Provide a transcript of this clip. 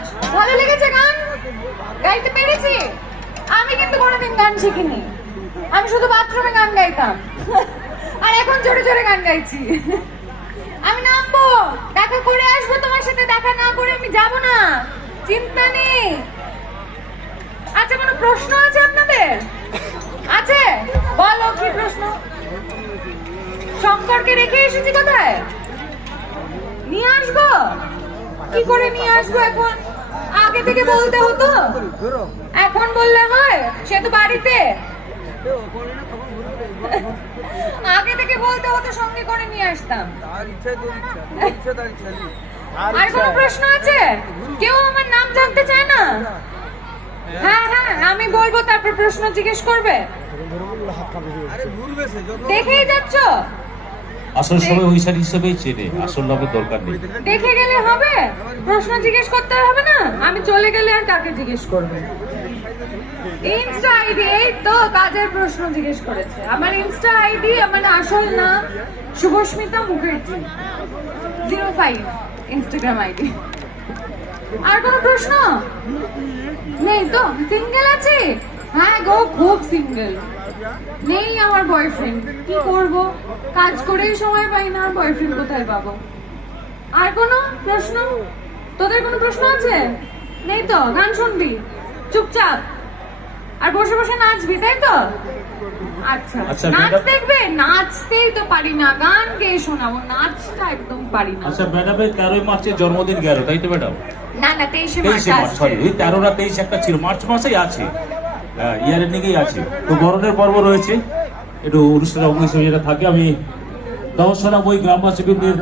Much. ভালো লেগেছে গান? গাইতে পেরেছি? আমি কিন্তু কোনোদিন গান শিখিনি, আমি শুধু বাথরুমে গান গাইতাম আর এখন জোরে জোরে গান গাইছি। আমি নামবো, দেখা করে আসবো তোমার সাথে, দেখা না করে আমি যাব না, চিন্তা নেই। আচ্ছা, কোনো প্রশ্ন আছে আপনাদের? আছে? বলো কি প্রশ্ন? শঙ্করকে রেখে এসেছি কোথায়? নিয়ে আসবো? কি করে নিয়ে আসবো এখন? আগে থেকে বলতে হতো, এখন বললে হয়? সে তো বাড়িতে। আগে থেকে বলতে হতো, সঙ্গে করে নিয়ে আসতাম। আর কোনো প্রশ্ন আছে? কেউ আমার নাম জানতে চায় না? হ্যাঁ হ্যাঁ, আমি বলবো, তারপর প্রশ্ন জিজ্ঞেস করবে। দেখেই যাচ্ছ? আসল সবাই ওই শাড়ি হিসেবেই চেনে, আসল নামের দরকার নেই। দেখে গেলে হবে, প্রশ্ন জিজ্ঞেস করতে হবে না। আমি চলে গেলে আর কাকে জিজ্ঞেস করবে? ইনস্টা আইডি, এই তো কাজের প্রশ্ন জিজ্ঞেস করেছে। আমার ইনস্টা আইডি, আমার আসল নাম শুভস্মিতা মুখার্জি 05 ইনস্টাগ্রাম আইডি। আর কোনো প্রশ্ন নেই তো? সিঙ্গেল আছে? হ্যাঁ গো, খুব সিঙ্গেল। নেই আমার বয়ফ্রেন্ড, কি করব, কাজ করেই সময় পাই না, বয়ফ্রেন্ড কোথায় পাবো? আর কোনো প্রশ্ন? তোদের কোনো প্রশ্ন আছে? নেই তো? গান শুনবি চুপচাপ আর বসে বসে নাচবি, তাই তো? আচ্ছা, আচ্ছা, নাচ ম্যাডাম- দেখবে? নাচতেই তো পারি না, গান গেয়ে শোনাবো, নাচটা একদম পারি না। আচ্ছা ম্যাডামের 13 মার্চের জন্মদিন গেল, তাই তো ম্যাডাম? না না, 23 23 মার্চ, মার্চ সরি, ওই 13 না 23 একটা ছিল, মার্চ মাসেই আছে, ইয়ার এন্ডিংয়েই আছে। তো বরণের পর্ব রয়েছে, একটু অনুষ্ঠানের অঙ্গ হিসেবে যেটা থাকে, আমি দর্শনা বই গ্রামবাসীদের